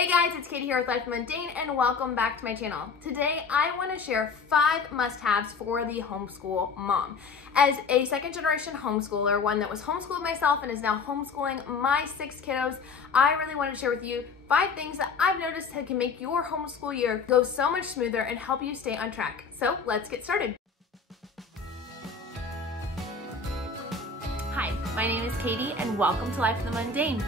Hey guys, it's Katie here with Life Mundane and welcome back to my channel. Today I want to share 5 must-haves for the homeschool mom. As a second generation homeschooler, one that was homeschooled myself and is now homeschooling my 6 kiddos, I really want to share with you 5 things that I've noticed that can make your homeschool year go so much smoother and help you stay on track. So let's get started. Hi, my name is Katie and welcome to Life in the Mundane.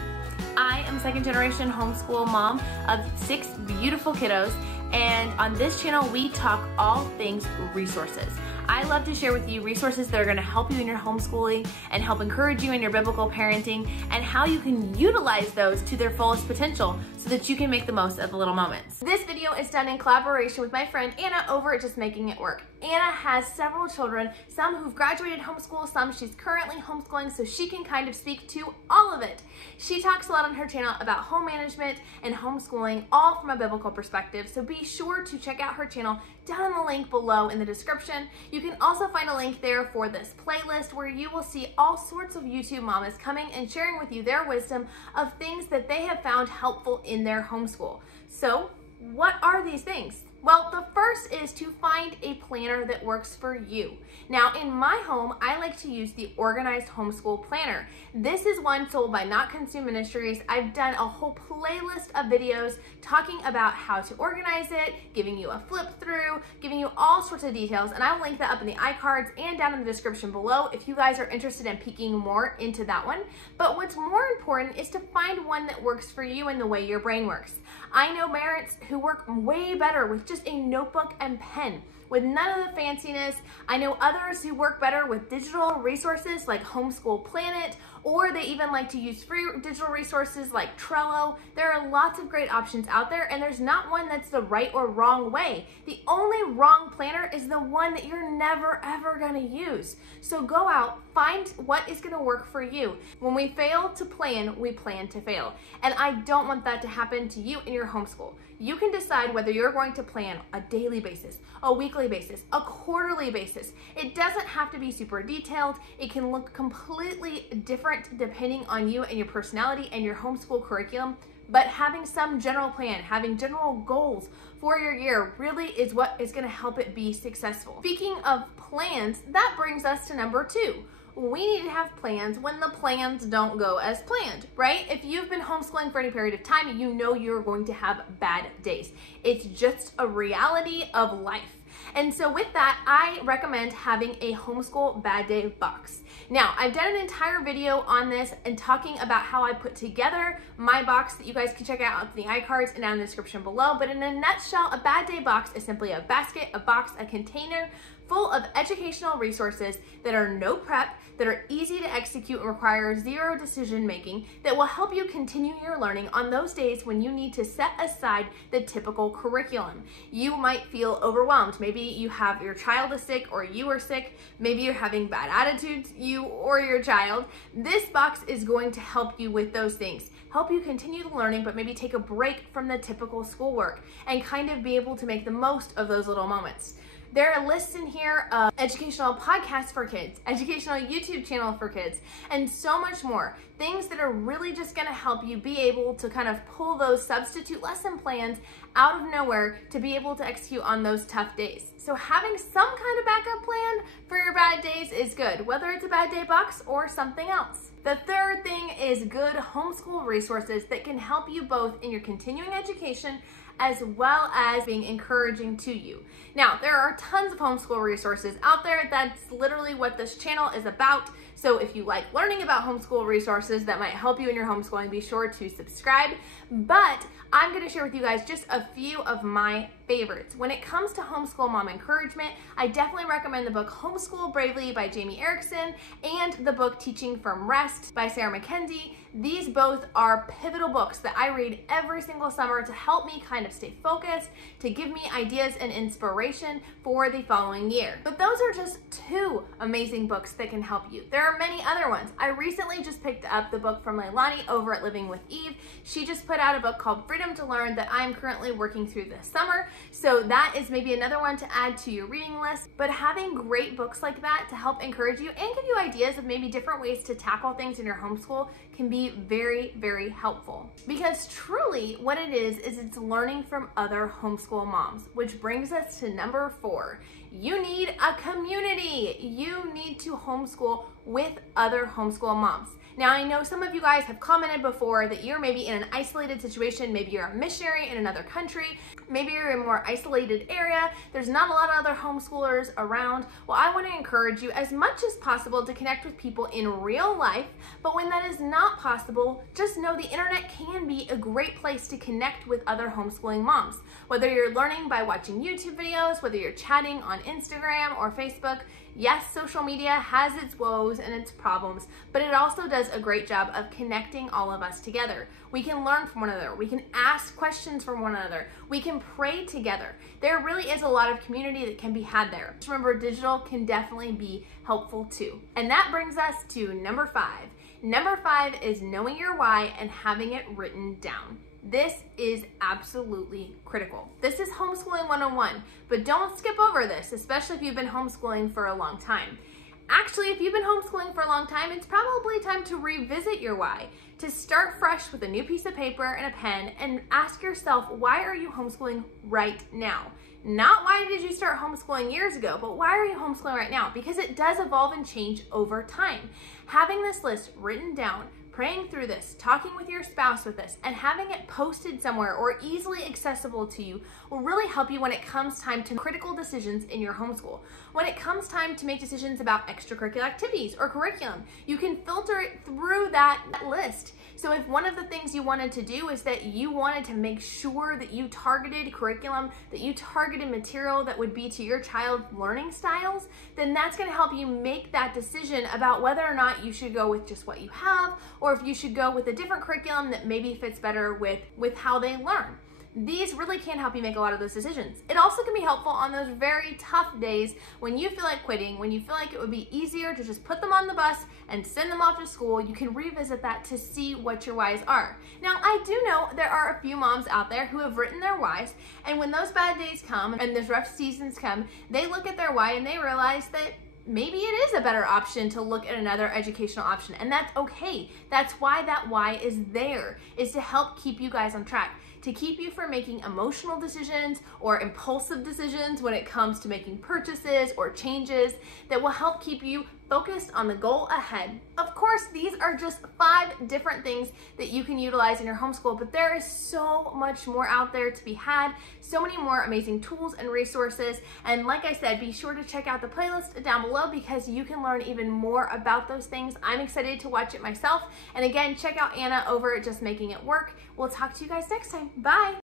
I am second generation homeschool mom of 6 beautiful kiddos, and on this channel we talk all things resources. I love to share with you resources that are going to help you in your homeschooling and help encourage you in your biblical parenting and how you can utilize those to their fullest potential so that you can make the most of the little moments. This video is done in collaboration with my friend Anna over at Just Making It Work. Anna has several children, some who've graduated homeschool, some she's currently homeschooling, so she can kind of speak to all of it. She talks a lot on her channel about home management and homeschooling, all from a biblical perspective, so be sure to check out her channel down in the link below in the description. You can also find a link there for this playlist where you will see all sorts of YouTube mamas coming and sharing with you their wisdom of things that they have found helpful in their homeschool. So, what are these things? Well, the first is to find a planner that works for you. Now, in my home, I like to use the Organized Homeschool Planner. This is one sold by Not Consume Ministries. I've done a whole playlist of videos talking about how to organize it, giving you a flip through, giving you all sorts of details, and I will link that up in the iCards and down in the description below if you guys are interested in peeking more into that one. But what's more important is to find one that works for you and the way your brain works. I know parents who work way better with just a notebook and pen, with none of the fanciness. I know others who work better with digital resources like Homeschool Planet, or they even like to use free digital resources like Trello. There are lots of great options out there, and there's not one that's the right or wrong way. The only wrong planner is the one that you're never ever gonna use. So go out, find what is gonna work for you. When we fail to plan, we plan to fail. And I don't want that to happen to you in your homeschool. You can decide whether you're going to plan a daily basis, a weekly basis, a quarterly basis. It doesn't have to be super detailed. It can look completely different depending on you and your personality and your homeschool curriculum. But having some general plan, having general goals for your year really is what is going to help it be successful. Speaking of plans, that brings us to number 2. We need to have plans when the plans don't go as planned, right? If you've been homeschooling for any period of time, you know you're going to have bad days. It's just a reality of life. And so with that, I recommend having a homeschool bad day box. Now, I've done an entire video on this and talking about how I put together my box that you guys can check out in the iCards and down in the description below. But in a nutshell, a bad day box is simply a basket, a box, a container full of educational resources that are no prep, that are easy to execute and require 0 decision making, that will help you continue your learning on those days when you need to set aside the typical curriculum. You might feel overwhelmed. Maybe you have your child is sick or you are sick. Maybe you're having bad attitudes, you or your child. This box is going to help you with those things. Help you continue the learning, but maybe take a break from the typical schoolwork and kind of be able to make the most of those little moments. There are lists in here of educational podcasts for kids, educational YouTube channel for kids, and so much more. Things that are really just gonna help you be able to kind of pull those substitute lesson plans out of nowhere to be able to execute on those tough days. So having some kind of backup plan for your bad days is good, whether it's a bad day box or something else. The third thing is good homeschool resources that can help you both in your continuing education as well as being encouraging to you. Now, there are tons of homeschool resources out there. That's literally what this channel is about. So if you like learning about homeschool resources that might help you in your homeschooling, be sure to subscribe. But I'm going to share with you guys just a few of my favorites. When it comes to homeschool mom encouragement, I definitely recommend the book Homeschool Bravely by Jamie Erickson and the book Teaching from Rest by Sarah Mackenzie. These both are pivotal books that I read every single summer to help me kind of stay focused, to give me ideas and inspiration for the following year. But those are just 2 amazing books that can help you. There are many other ones. I recently just picked up the book from Leilani over at Living with Eve. She just put out a book called Freedom to Learn that I'm currently working through this summer. So that is maybe another one to add to your reading list. But having great books like that to help encourage you and give you ideas of maybe different ways to tackle things in your homeschool can be very, very helpful. Because truly what it is it's learning from other homeschool moms, which brings us to number 4. You need a community. You need to homeschool with other homeschool moms. Now, I know some of you guys have commented before that you're maybe in an isolated situation. Maybe you're a missionary in another country. Maybe you're in a more isolated area. There's not a lot of other homeschoolers around. Well, I want to encourage you as much as possible to connect with people in real life. But when that is not possible, just know the internet can be a great place to connect with other homeschooling moms. Whether you're learning by watching YouTube videos, whether you're chatting on Instagram or Facebook, yes, social media has its woes and its problems, but it also does a great job of connecting all of us together. We can learn from one another. We can ask questions from one another. We can pray together. There really is a lot of community that can be had there. Just remember, digital can definitely be helpful too. And that brings us to number 5. Number 5 is knowing your why and having it written down. This is absolutely critical. This is homeschooling 101, but don't skip over this, especially if you've been homeschooling for a long time. Actually, if you've been homeschooling for a long time, it's probably time to revisit your why, to start fresh with a new piece of paper and a pen and ask yourself, why are you homeschooling right now? Not why did you start homeschooling years ago, but why are you homeschooling right now? Because it does evolve and change over time. Having this list written down, praying through this, talking with your spouse with this, and having it posted somewhere or easily accessible to you will really help you when it comes time to critical decisions in your homeschool. When it comes time to make decisions about extracurricular activities or curriculum, you can filter it through that list. So if one of the things you wanted to do is that you wanted to make sure that you targeted curriculum, that you targeted material that would be to your child's learning styles, then that's going to help you make that decision about whether or not you should go with just what you have, or if you should go with a different curriculum that maybe fits better with how they learn. These really can help you make a lot of those decisions. It also can be helpful on those very tough days when you feel like quitting, when you feel like it would be easier to just put them on the bus and send them off to school. You can revisit that to see what your whys are. Now, I do know there are a few moms out there who have written their whys, and when those bad days come and those rough seasons come, they look at their why and they realize that maybe it is a better option to look at another educational option, and that's okay. That's why that why is there, is to help keep you guys on track, to keep you from making emotional decisions or impulsive decisions when it comes to making purchases or changes, that will help keep you focused on the goal ahead. Of course, these are just 5 different things that you can utilize in your homeschool, but there is so much more out there to be had, so many more amazing tools and resources. And like I said, be sure to check out the playlist down below because you can learn even more about those things. I'm excited to watch it myself. And again, check out Anna over at Just Making It Work. We'll talk to you guys next time. Bye.